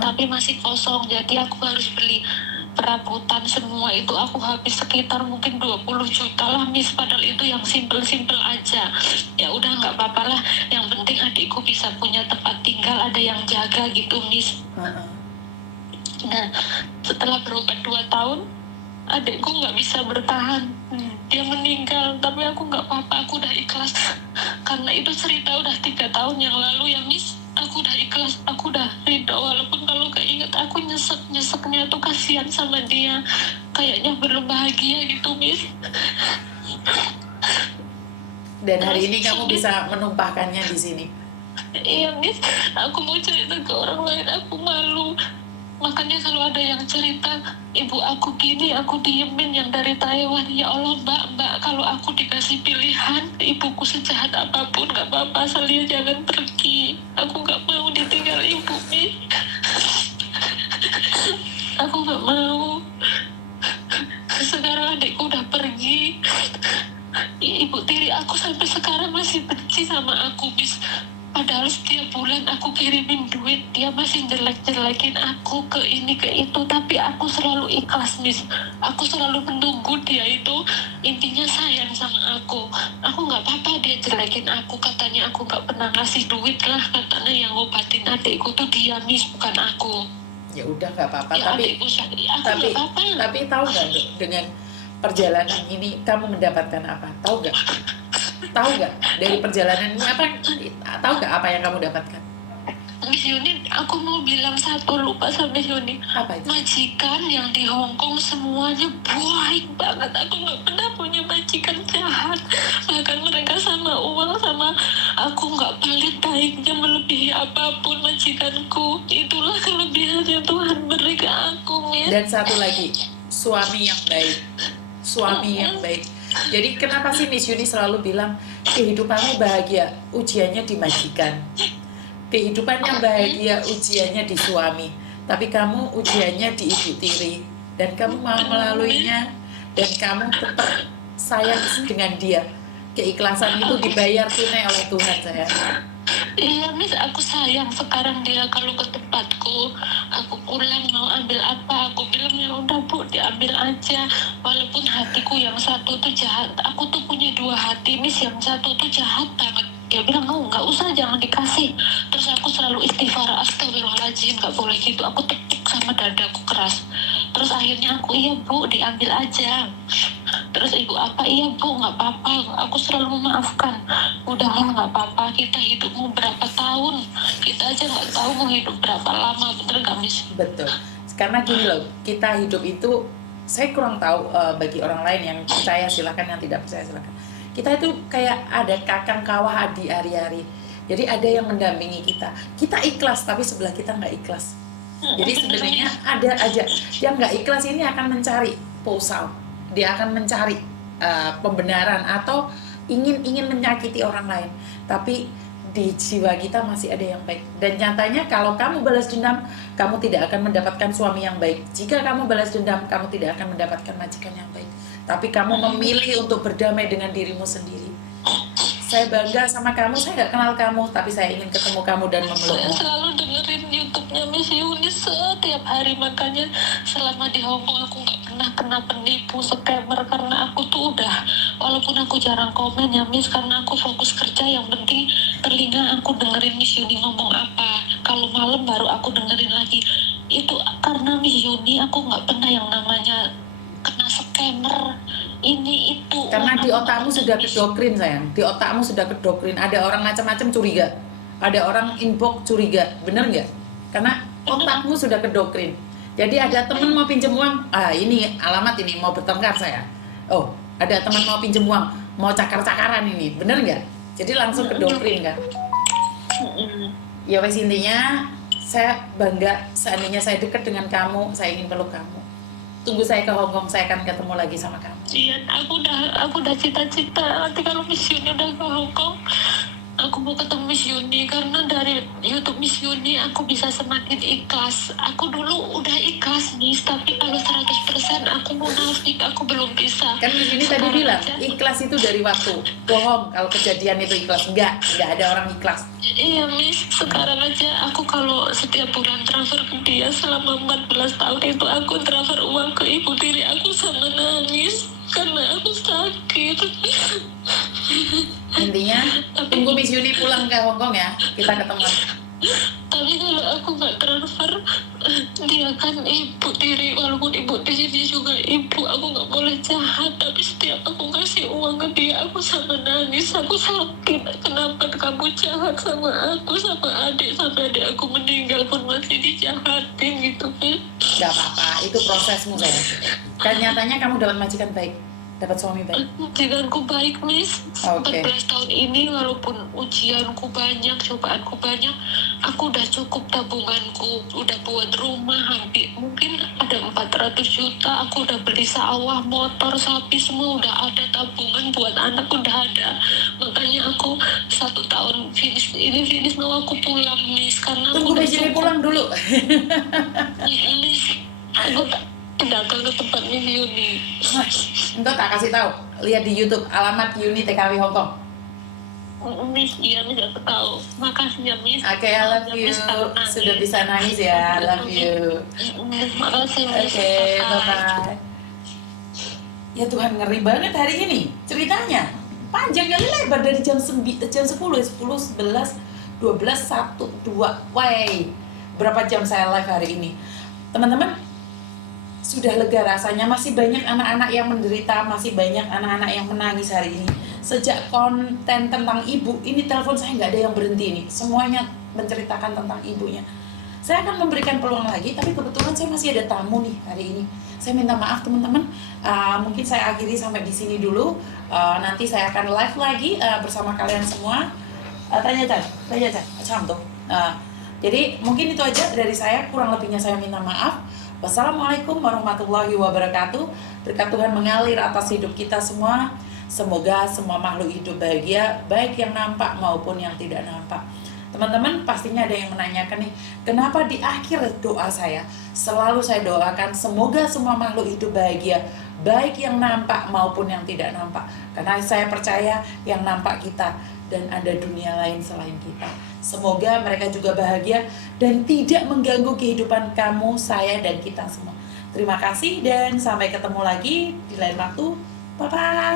tapi masih kosong. Jadi aku harus beli perabotan semua itu, aku habis sekitar mungkin 20 juta lah Miss, padahal itu yang simple-simple aja. Ya udah nggak apa-apa lah, yang penting adikku bisa punya tempat tinggal, ada yang jaga gitu Miss. Nah setelah berobat 2 tahun adikku nggak bisa bertahan, dia meninggal. Tapi aku nggak apa-apa, aku udah ikhlas karena itu cerita udah 3 tahun yang lalu ya Miss. Aku udah ikhlas, aku udah ridho, walaupun kalau keinget aku nyeseknya tuh kasihan sama dia, kayaknya belum bahagia gitu Miss. Dan hari ini kamu bisa menumpahkannya di sini. Iya Miss, aku mau cerita ke orang lain aku malu. Makanya kalau ada yang cerita ibu aku gini, aku diemin. Yang dari Taiwan, ya Allah mbak, kalau aku dikasih pilihan ibuku sejahat apapun gak apa-apa, asal dia jangan pergi. Aku gak mau ditinggal ibu Miss. Aku gak mau. Sekarang adikku udah pergi, ibu tiri aku sampai sekarang masih benci sama aku Miss. Padahal setiap bulan aku kirimin duit, dia masih jelek-jelekin aku ke ini ke itu, tapi aku selalu ikhlas Miss. Aku selalu menunggu dia itu intinya sayang sama aku. Aku nggak apa-apa dia jelekin aku, katanya aku nggak pernah ngasih duit lah, katanya yang ngobatin adikku tuh dia Miss, bukan aku. Ya udah nggak apa-apa, Ya, tapi tahu nggak dengan perjalanan ini kamu mendapatkan apa? Tahu nggak dari perjalanan ini apa? Tahu nggak apa yang kamu dapatkan? Miss Yuni, aku mau bilang satu, lupa sama Yuni. Apa itu? Majikan yang di Hong Kong semuanya baik banget. Aku nggak pernah punya majikan jahat. Bahkan mereka sama uang sama aku nggak pelit, baiknya melebihi apapun majikanku. Itulah kelebihannya Tuhan beri ke aku, Miss. Dan satu lagi, suami yang baik. Suami yang baik. Jadi kenapa sih Miss Yuni selalu bilang kehidupanmu bahagia, ujiannya di majikan. Kehidupan yang bahagia ujiannya di suami, tapi kamu ujiannya di ibu tiri, dan kamu mau melaluinya, dan kamu tetap sayang dengan dia. Keikhlasan itu dibayar tunai oleh Tuhan, sayang. Iya Miss, aku sayang sekarang dia kalau ke tempatku, aku pulang mau ambil apa, aku bilang ya udah Bu diambil aja. Walaupun hatiku yang satu tuh jahat, aku tuh punya 2 hati Miss, yang satu tuh jahat banget. Dia bilang nggak usah, jangan dikasih. Terus aku selalu istighfar, astagfirullahaladzim, nggak boleh gitu. Aku tepuk sama dadaku keras. Terus akhirnya aku, iya Bu diambil aja. Terus ibu apa, iya Bu nggak apa-apa, aku selalu memaafkan. Udahlah nggak apa-apa, kita hidup mau berapa tahun, kita aja nggak tahu mau hidup berapa lama, bener nggak Miss? Betul, karena gini loh, kita hidup itu, saya kurang tahu bagi orang lain yang percaya silakan, yang tidak percaya silakan. Kita itu kayak ada kakang kawah adi hari-hari. Jadi ada yang mendampingi kita. Kita ikhlas, tapi sebelah kita nggak ikhlas. Jadi sebenarnya ada aja yang nggak ikhlas ini akan mencari posal. Dia akan mencari pembenaran atau ingin menyakiti orang lain. Tapi di jiwa kita masih ada yang baik. Dan nyatanya kalau kamu balas dendam, kamu tidak akan mendapatkan suami yang baik. Jika kamu balas dendam, kamu tidak akan mendapatkan majikan yang baik. Tapi kamu memilih untuk berdamai dengan dirimu sendiri. Saya bangga sama kamu, saya nggak kenal kamu, tapi saya ingin ketemu kamu dan memelukmu. Saya selalu dengerin YouTube-nya Miss Yuni setiap hari, makanya selama di Hong Kong aku nggak pernah kena penipu, scammer, karena aku tuh udah, walaupun aku jarang komen ya Miss, karena aku fokus kerja, yang penting telinga aku dengerin Miss Yuni ngomong apa. Kalau malam baru aku dengerin lagi. Itu karena Miss Yuni aku nggak pernah yang namanya kena scammer ini itu. Karena di otakmu sudah kedoktrin sayang, di otakmu sudah kedoktrin. Ada orang macam-macam curiga, ada orang inbox curiga, bener nggak? Karena otakmu sudah kedoktrin. Jadi ada teman mau pinjam uang, ini alamat ini mau bertengkar saya. Oh, ada teman mau pinjam uang, mau cakar-cakaran ini, bener nggak? Jadi langsung kedoktrin kan? Ya wes, intinya saya bangga seandainya saya dekat dengan kamu, saya ingin peluk kamu. Tunggu saya ke Hong Kong, saya akan ketemu lagi sama kamu. Iya, aku udah cita-cita nanti kalau Miss Yuni udah ke Hong Kong, aku mau ketemu Miss Yuni, karena dari YouTube Miss Yuni aku bisa semakin ikhlas. Aku dulu udah ikhlas Miss, tapi kalau 100% aku munafik, aku belum bisa. Kan di sini tadi Sekarang bilang aja. ikhlas itu dari waktu. Bohong kalau kejadian itu ikhlas. Enggak ada orang ikhlas. Iya Miss, sekarang aja aku kalau setiap bulan transfer ke dia selama 14 tahun itu aku transfer uang ke ibu tiri aku sama nangis karena aku sakit. Intinya tunggu Miss Yuni pulang ke Hong Kong ya, kita ketemu. Tapi kalau aku nggak transfer, dia kan ibu tiri, walaupun ibu tiri dia juga ibu, aku nggak boleh jahat. Tapi setiap aku kasih uang ke dia, aku sama nangis, aku sakit. Kenapa kamu jahat sama aku, sama adik, sampai adik aku meninggal pun masih dijahatin gitu kan? Gak apa-apa, itu prosesmu sayang. Kan nyatanya kamu dapat majikan baik, dapat suami baik. Majikanku baik Miss. Oke. 14 tahun ini walaupun ujianku banyak, cobaanku banyak, aku udah cukup tabunganku, udah buat rumah hampir mungkin ada 400 juta, aku udah beli sawah, motor, sapi, semua udah ada, tabungan buat anak udah ada. Makanya aku 1 tahun finish mau aku pulang Miss, karena Tunggu aku udah Miss Yuni cukup. pulang dulu. Miss, aku datang ke tempat Miss Yuni. Entar tak kasih tahu. Lihat di YouTube alamat Yuni TKW Hong Kong. Miss, iya Miss, aku tahu. Makasih ya Miss. Oke, I love you. Miss, kalau nangis. Sudah bisa nangis ya, I love you. Makasih Miss. Oke, bye-bye. Ya Tuhan, ngeri banget hari ini ceritanya. Panjang kali lebar dari jam 10, 11, 12, 1, 2. Wey, berapa jam saya live hari ini? Teman-teman, sudah lega rasanya. Masih banyak anak-anak yang menderita, masih banyak anak-anak yang menangis hari ini. Sejak konten tentang ibu, ini telepon saya nggak ada yang berhenti nih. Semuanya menceritakan tentang ibunya. Saya akan memberikan peluang lagi, tapi kebetulan saya masih ada tamu nih hari ini. Saya minta maaf teman-teman. Mungkin saya akhiri sampai di sini dulu. Nanti saya akan live lagi bersama kalian semua. Tanya macam tuh. Jadi mungkin itu aja dari saya. Kurang lebihnya saya minta maaf. Wassalamualaikum warahmatullahi wabarakatuh. Berkat Tuhan mengalir atas hidup kita semua. Semoga semua makhluk hidup bahagia, baik yang nampak maupun yang tidak nampak. Teman-teman pastinya ada yang menanyakan nih, kenapa di akhir doa saya selalu saya doakan semoga semua makhluk hidup bahagia, baik yang nampak maupun yang tidak nampak. Karena saya percaya yang nampak kita dan ada dunia lain selain kita. Semoga mereka juga bahagia dan tidak mengganggu kehidupan kamu, saya, dan kita semua. Terima kasih dan sampai ketemu lagi di lain waktu. Bye-bye.